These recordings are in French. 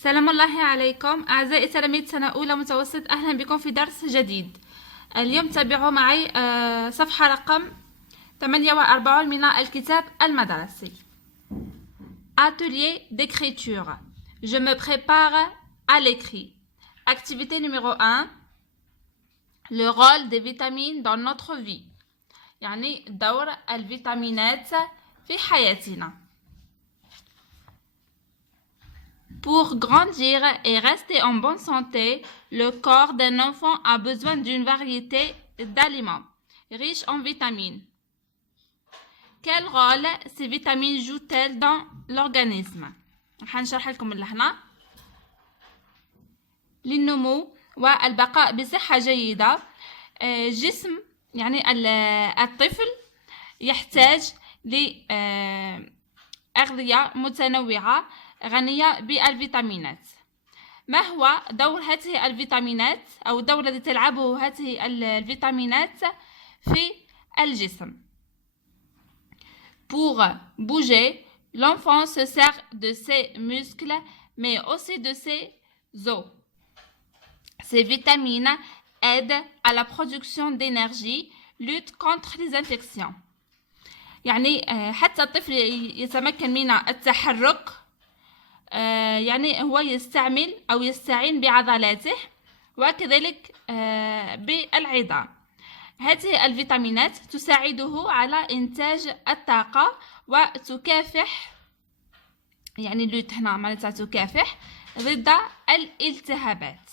سلام الله عليكم أعزائي تلاميذ سنة أولى متوسط. أهلا بكم في درس جديد. اليوم تابعوا معي صفحة رقم 48 من الكتاب المدرسي. Atelier d'écriture. Je me prépare à l'écrit. Activité numéro 1. Le rôle des vitamines dans notre vie. يعني دور الفيتامينات في حياتنا. Pour grandir et rester en bonne santé, le corps d'un enfant a besoin d'une variété d'aliments riches en vitamines. Quel rôle ces vitamines jouent-elles dans l'organisme? هنشرح لكم من هنا. للنمو والبقاء بصحة جيدة، جسم يعني الطفل يحتاج لأغذية متنوعة غنية بالفيتامينات. ما هو دور هذه الفيتامينات أو الدور الذي تلعبه هذه الفيتامينات في الجسم؟ Pour bouger, l'enfant se sert de ses muscles mais aussi de ses os. Ces vitamines aident à la production d'énergie, luttent contre les infections. يعني حتى الطفل يتمكن من التحرك، يعني هو يستعمل أو يستعين بعضلاته وكذلك بالعظام. هذه الفيتامينات تساعده على إنتاج الطاقة وتكافح، يعني لوت هنا معناتها تكافح ضد الالتهابات.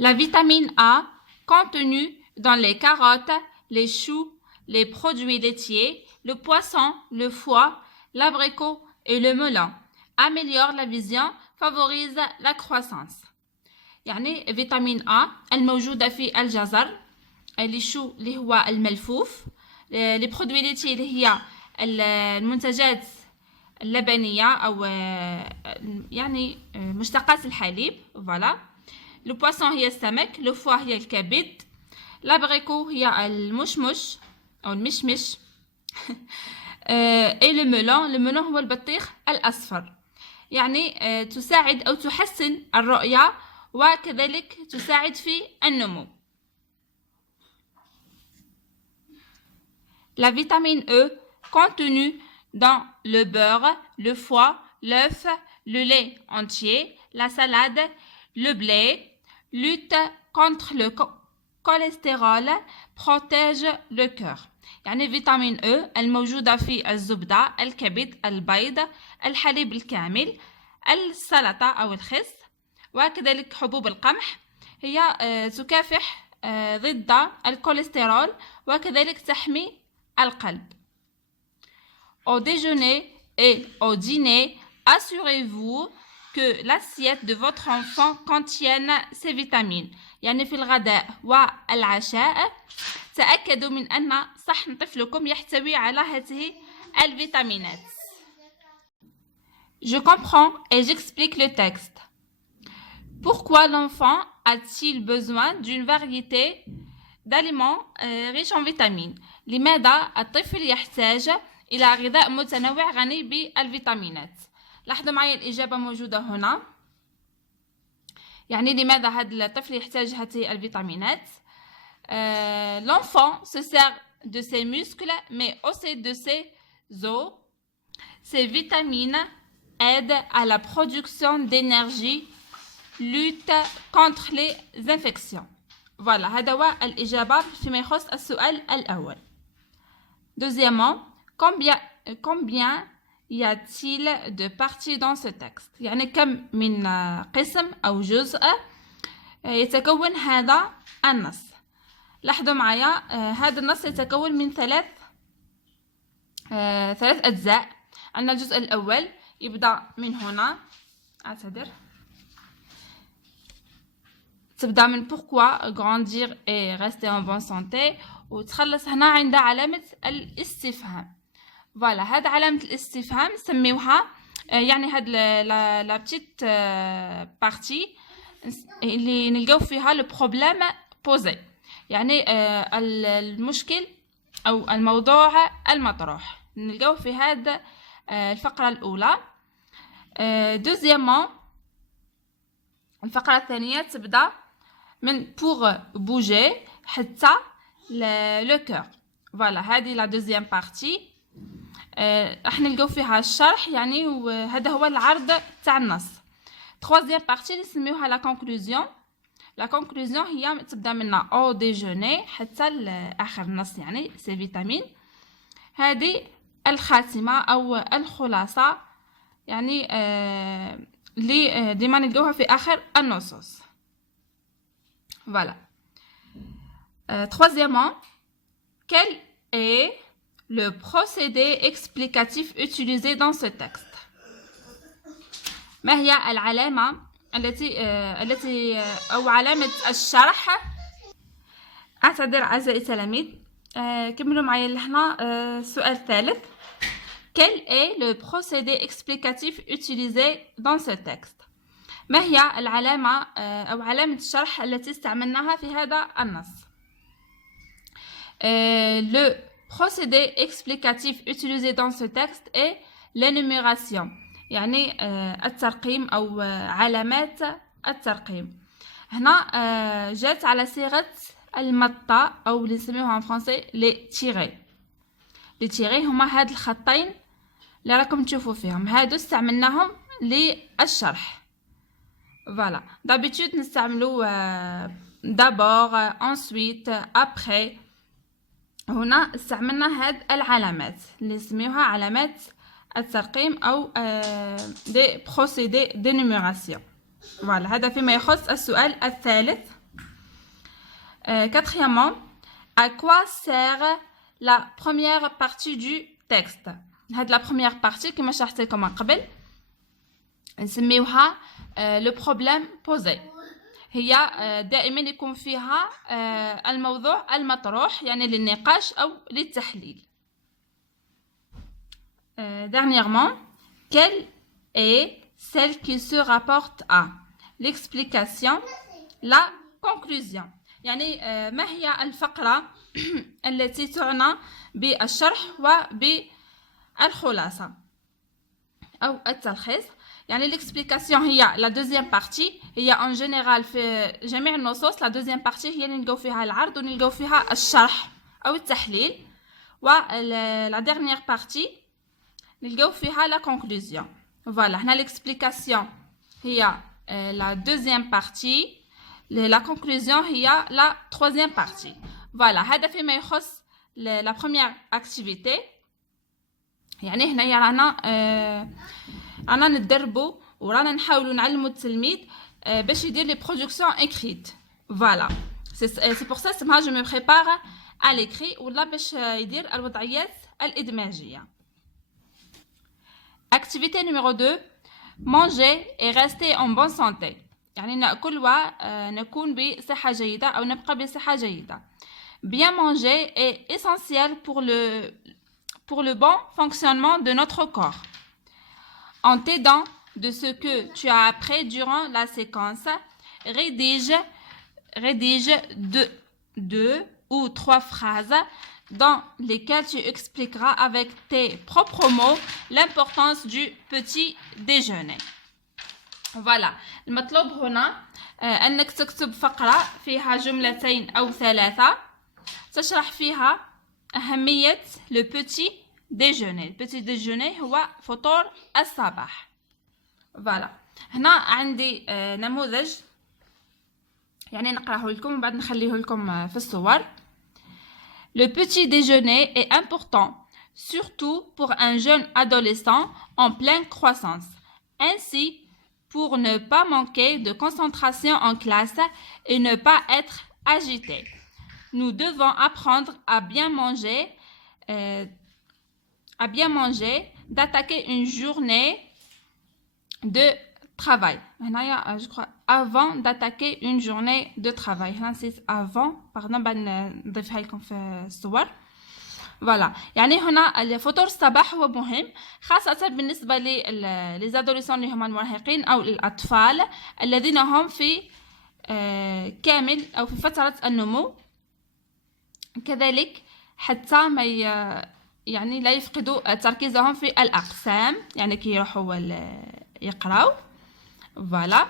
La vitamine A contenue dans les carottes, les choux, les produits laitiers, le poisson, le foie, l'abricot et le melon améliore la vision, favorise la croissance. يعني فيتامين A الموجودة في الجزر، الشو اللي هو الملفوف، لي برودوي ليتي اللي هي المنتجات اللبنية أو يعني مشتقات الحليب، فوالا. لو بواسون هي السمك، لو فوا هي الكبد، لابريكو هي المشمش أو المشمش et le melon هو البطيخ الأصفر. يعني تساعد أو تحسن الرؤية وكذلك تساعد في النمو. La vitamine E contenue dans le beurre, le foie, l'œuf, le lait entier, la salade, le blé, lutte contre le cholestérol, protège le cœur. يعني فيتامين E الموجودة في الزبدة، الكبد، البيض، الحليب الكامل، السلطة أو الخس، وكذلك حبوب القمح، هي تكافح ضد الكوليسترول وكذلك تحمي القلب. Au déjeuner et au dîner, assurez-vous que l'assiette de votre enfant contienne ces vitamines. يعني في الغداء والعشاء تأكدوا من أن صحن طفلكم يحتوي على هذه الفيتامينات. Je comprends et j'explique le texte. Pourquoi l'enfant a-t-il besoin d'une variété d'aliments riches en vitamines؟ لماذا الطفل يحتاج إلى غذاء متنوع غني بالفيتامينات؟ لاحظوا معي الإجابة موجودة هنا. يعني لماذا هذا الطفل يحتاج هذه الفيتامينات؟ L'enfant se sert de ses muscles mais aussi de ses os. Ces vitamines aident à la production d'énergie, lutte contre les infections. Voilà, هذا هو الإجابة فيما يخص السؤال الأول. Deuxièmement, combien y a-t-il de parties dans ce texte؟ يعني كم من قسم أو جزء يتكون هذا النص؟ لاحظوا معايا هذا النص يتكون من ثلاث أجزاء. عندنا الجزء الأول يبدأ من هنا، تبدأ من pourquoi grandir et rester en bonne santé، وتخلص هنا عند علامة الاستفهام. فوالا، هاد علامة الاستفهام نسميوها يعني هاد لا بتيت بارتي اللي نلقاو فيها لو بروبليم بوزي، يعني المشكل أو الموضوع المطروح نلقاو في هاد الفقرة الأولى. Deuxièmement, الفقرة الثانية تبدأ من pour bouger حتى le cœur. Voilà, هذه la deuxième partie. راح نلقاو فيها الشرح يعني وهذا هو العرض تاع النص. Troisième partie نسميوها la conclusion. La conclusion هي تبدأ من au déjeuner حتى لآخر النص يعني سي فيتامين. هذه الخاتمة أو الخلاصة يعني اللي ديما نلقاوها في آخر النصوص. Voilà. Troisièmement, quel est le procédé explicatif utilisé dans ce texte? ما هي العلامة التي أو علامة الشرح؟ أعتذر أعزائي التلاميذ، كملوا معايا لهنا. السؤال الثالث: Quel est le procédé explicatif utilisé dans ce texte? ما هي العلامة أو علامة الشرح التي استعملناها في هذا النص؟ Le procédé explicatif utilisé dans ce texte est l'énumération، يعني الترقيم أو علامات الترقيم. هنا جات على صيغة المطة أو اللي نسميوها en français les tirés. les tirés هما هاد الخطين اللي راكم تشوفوا فيهم، هادو استعملناهم للشرح. Voilà. D'habitude نستعملوا d'abord, ensuite, après. هنا استعملنا هاد العلامات اللي نسميوها علامات الترقيم أو des procédés d'énumération. Voilà. هذا فيما يخص السؤال الثالث. Quatrièmement, à quoi sert la première partie du texte? هاد la première partie كما شرحت لكم من قبل نسميوها لو بروبليم بوزي. هي دائما يكون فيها الموضوع المطروح يعني للنقاش أو للتحليل. Dernièrement, quelle est celle qui se rapporte à l'explication, la conclusion. يعني ما هي الفقرة التي تعنى بالشرح وبالخلاصة أو التلخيص. يعني l'explication هي la deuxième partie، هي en général في جميع النصوص la deuxième partie هي اللي نلقاو فيها العرض ونلقاو فيها الشرح أو التحليل، و la dernière partie نلقاو فيها la conclusion. Voilà. هنا l'explication هي la deuxième partie، la conclusion هي la troisième partie. Voilà. هذا فيما يخص la première activité. يعني هنا رانا ندربوا ورانا نحاولوا نعلموا التلميذ باش يدير لي برودكسيون écrites. Voilà. C'est pour ça اسمها je me prépare à l'écrit ولا باش يدير الوضعيات الإدماجية. Activité numéro 2: manger et rester en bonne santé. يعني نأكل ونكون بصحة جيدة أو نبقى بصحة جيدة. Bien manger est essentiel pour le bon fonctionnement de notre corps. En t'aidant de ce que tu as appris durant la séquence, rédige deux ou trois phrases dans lesquelles tu expliqueras avec tes propres mots l'importance du petit déjeuner. Voilà. المطلوب هنا أنك تكتب فقرة فيها جملتين أو ثلاثة تشرح فيها أهمية le petit déjeuner. le petit déjeuner هو فطور الصباح. Voilà. هنا عندي نموذج يعني نقراه لكم وبعد نخليه لكم في الصور. Le petit déjeuner est important, surtout pour un jeune adolescent en pleine croissance. Ainsi, pour ne pas manquer de concentration en classe et ne pas être agité, nous devons apprendre à bien manger, d'attaquer une journée de travail. Je crois avant d'attaquer une journée de travail. C'est avant. Pardon, نضيفها لكم في الصور. Voilà. يعني هنا الفطور الصباح هو مهم خاصة بالنسبة للزادوليسون اللي هم المراهقين أو الأطفال الذين هم في كامل أو في فترة النمو. كذلك حتى ما يعني لا يفقدوا تركيزهم في الأقسام، يعني كي يروحوا يقراو. فوالا.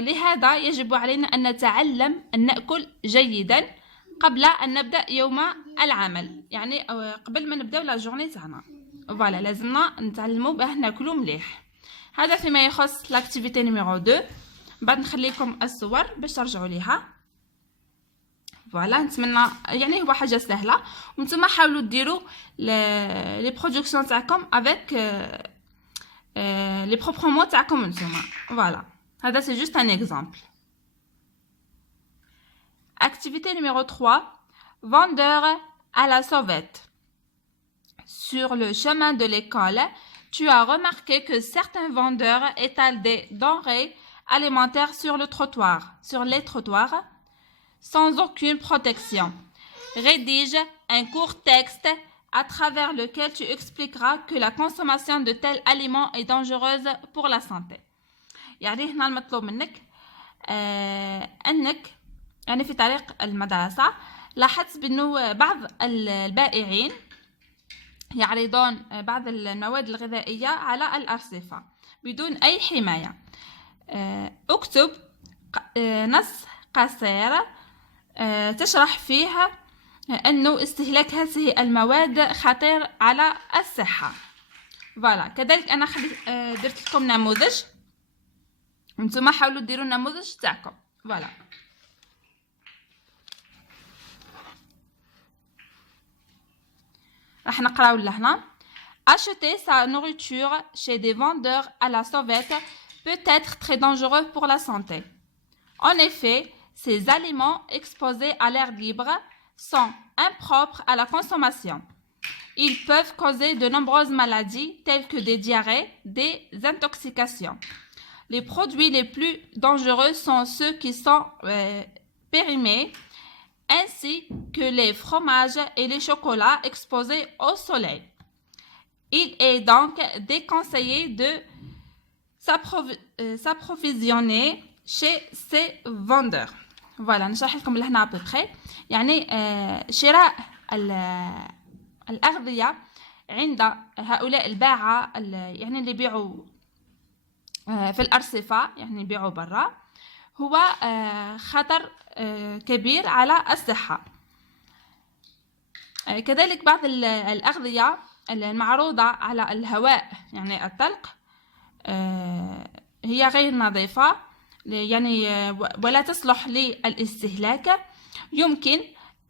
لهذا يجب علينا أن نتعلم أن نأكل جيدا قبل أن نبدأ يوم العمل، يعني قبل ما نبداو لا جورني تاعنا. فوالا لازمنا نتعلموا باه ناكلوا مليح. هذا فيما يخص لاكتيفيتي نيميرو 2. بعد نخليكم الصور باش ترجعوا ليها. فوالا نتمنى يعني هو حاجه سهله، وانتم حاولوا ديروا لي برودكسيون تاعكم افيك لي بروبر مو تاعكم انتم. فوالا هذا سي جوست ان اكزامبل. Activité numéro 3, vendeur à la sauvette. Sur le chemin de l'école, tu as remarqué que certains vendeurs étalent des denrées alimentaires sur les trottoirs, sans aucune protection. Rédige un court texte à travers lequel tu expliqueras que la consommation de tel aliment est dangereuse pour la santé. يعني هنا المطلوب منك أنك يعني في طريق المدرسة لاحظت بأنه بعض البائعين يعرضون بعض المواد الغذائية على الأرصفة بدون أي حماية. اكتب نص قصير تشرح فيه أنه استهلاك هذه المواد خطير على الصحة. فوالا كذلك أنا درت لكم نموذج، انتم حاولوا ديروا النموذج تاعكم. فوالا راح نقراو لهنا. Acheter sa nourriture chez des vendeurs à la sauvette peut être très dangereux pour la santé. En effet, ces aliments exposés à l'air libre sont impropres à la consommation. Ils peuvent causer de nombreuses maladies telles que des diarrhées, des intoxications. Les produits les plus dangereux sont ceux qui sont périmés, ainsi que les fromages et les chocolats exposés au soleil. Il est donc déconseillé de s'approvisionner chez ces vendeurs. Voilà, نشرح لكم لهنا à peu près. يعني شراء الأغذية عند هؤلاء الباعة يعني اللي يبيعوا في الأرصفة، يعني يبيعوا برا، هو خطر كبير على الصحة. كذلك بعض الأغذية المعروضة على الهواء يعني الطلق هي غير نظيفة يعني ولا تصلح للاستهلاك، يمكن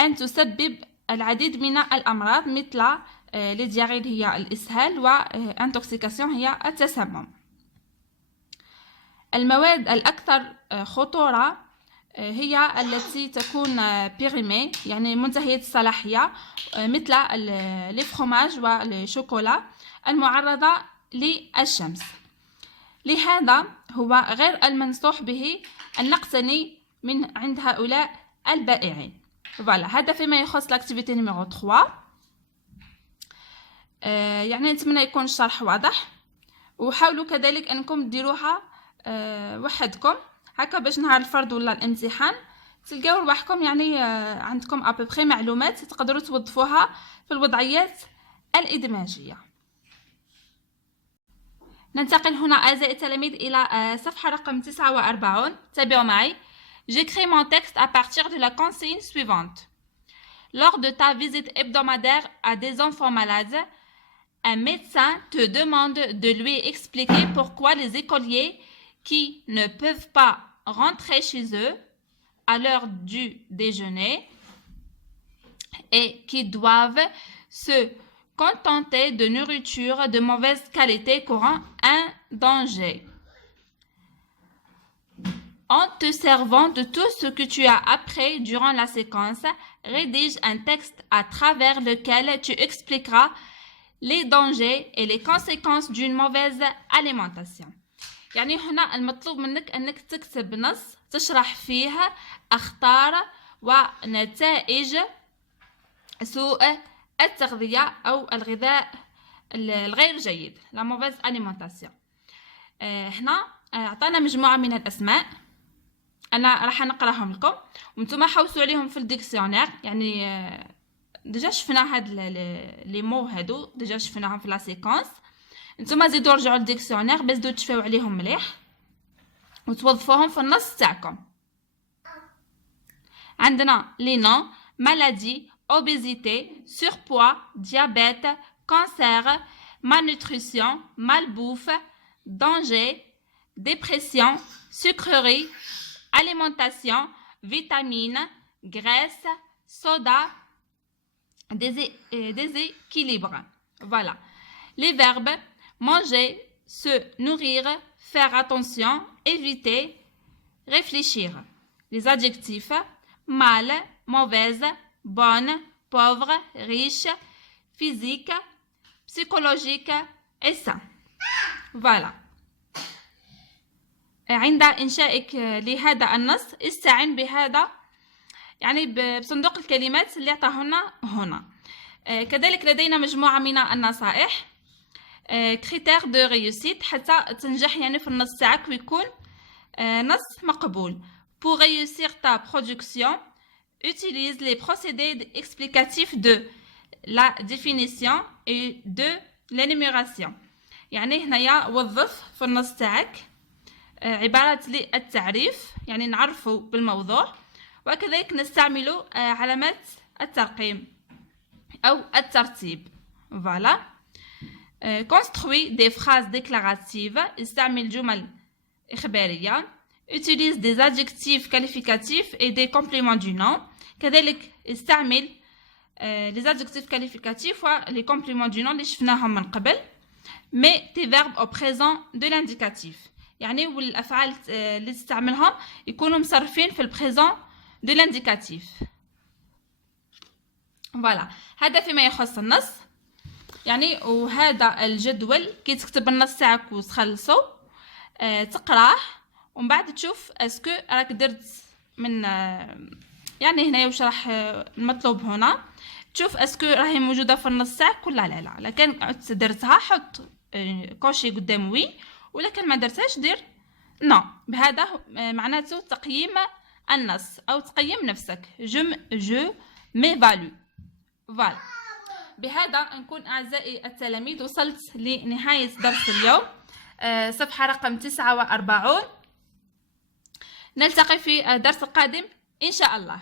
أن تسبب العديد من الأمراض مثل الدياريه هي الإسهال وانتوكسيكاسيون هي التسمم. المواد الأكثر خطورة هي التي تكون بيريمي يعني منتهية الصلاحية، مثل الفرماج والشوكولا المعرضة للشمس. لهذا هو غير المنصوح به أن نقتني من عند هؤلاء البائعين. فوالا هذا فيما يخص لاكتيفيتي نيميرو 3. يعني نتمنى يكون الشرح واضح، وحاولوا كذلك أنكم ديروها وحدكم هكا باش نهار الفرد ولا الامتحان تلقاو رواحكم يعني عندكم ابوبري معلومات تقدروا توظفوها في الوضعيات الإدماجية. ننتقل هنا أعزائي التلاميذ إلى صفحة رقم 49. تابعوا معي. J'écris mon texte à partir de la consigne suivante. Lors de ta visite hebdomadaire à des enfants malades, un médecin te demande de lui expliquer pourquoi les écoliers qui ne peuvent pas rentrer chez eux à l'heure du déjeuner et qui doivent se contenter de nourriture de mauvaise qualité courant un danger. En te servant de tout ce que tu as appris durant la séquence, rédige un texte à travers lequel tu expliqueras les dangers et les conséquences d'une mauvaise alimentation. يعني هنا المطلوب منك أنك تكتب نص تشرح فيه أخطار ونتائج سوء التغذية أو الغذاء الغير جيد la mauvaise alimentation. هنا أعطانا مجموعة من الأسماء، أنا راح نقراهم لكم وانتم حوسوا عليهم في الديكسيونير. يعني ديجا شفنا هاد لي مو هادو ديجا شفناهم في لا سيكونس، نتوما زيدوا رجعوا للديكسيونير باش تزيدوا تشفاو عليهم مليح وتوظفوهم في النص تاعكم. عندنا لي نون: maladie, obésité, surpoids, diabète, cancer, malnutrition, malbouffe, danger, dépression, sucrerie, alimentation, vitamines, graisse, soda, déséquilibre. Voilà. Les verbes: manger, se nourrir, faire attention, éviter, réfléchir. Les adjectifs: mal, mauvaise, bonne, pauvre, riche, physique, psychologique et sain. Voilà. عند إنشائك لهذا النص استعن بهذا يعني بصندوق الكلمات اللي عطاهولنا هنا. كذلك لدينا مجموعة من النصائح كريتير دو ريوسيت حتى تنجح يعني في النص تاعك ويكون نص مقبول. Pour réussir ta production, utilise les procédés explicatifs de la définition et de l'énumération. يعني هنايا وظف في النص تاعك عبارات للتعريف يعني نعرفوا بالموضوع وكذلك نستعمل علامات الترقيم أو الترتيب. Voilà. Construis des phrases déclaratives. استعمل جمل إخبارية. Utilise des adjectifs qualificatifs et des compléments du nom. كذلك استعمل les adjectifs qualificatifs و les compléments du nom اللي شفناهم من قبل. Mets tes verbes au présent de l'indicatif. يعني والأفعال اللي تستعملهم يكونوا مصرفين في البريزون de l'indicatif. Voilà. هذا فيما يخص النص. يعني وهذا الجدول كي تكتب النص تاعك وتخلصو تقراه ومن بعد تشوف اسكو راك درت من يعني هنايا واش راح المطلوب هنا تشوف اسكو راهي موجوده في النص تاعك ولا لا. لكن درتها حط كوشي قدام وي ولكن ما درتهاش دير نو. بهذا معناته تقييم النص او تقيم نفسك. جو ميفالو. فوالا. بهذا نكون اعزائي التلاميذ وصلت لنهايه درس اليوم. صفحه رقم 49. نلتقي في درس قادم إن شاء الله.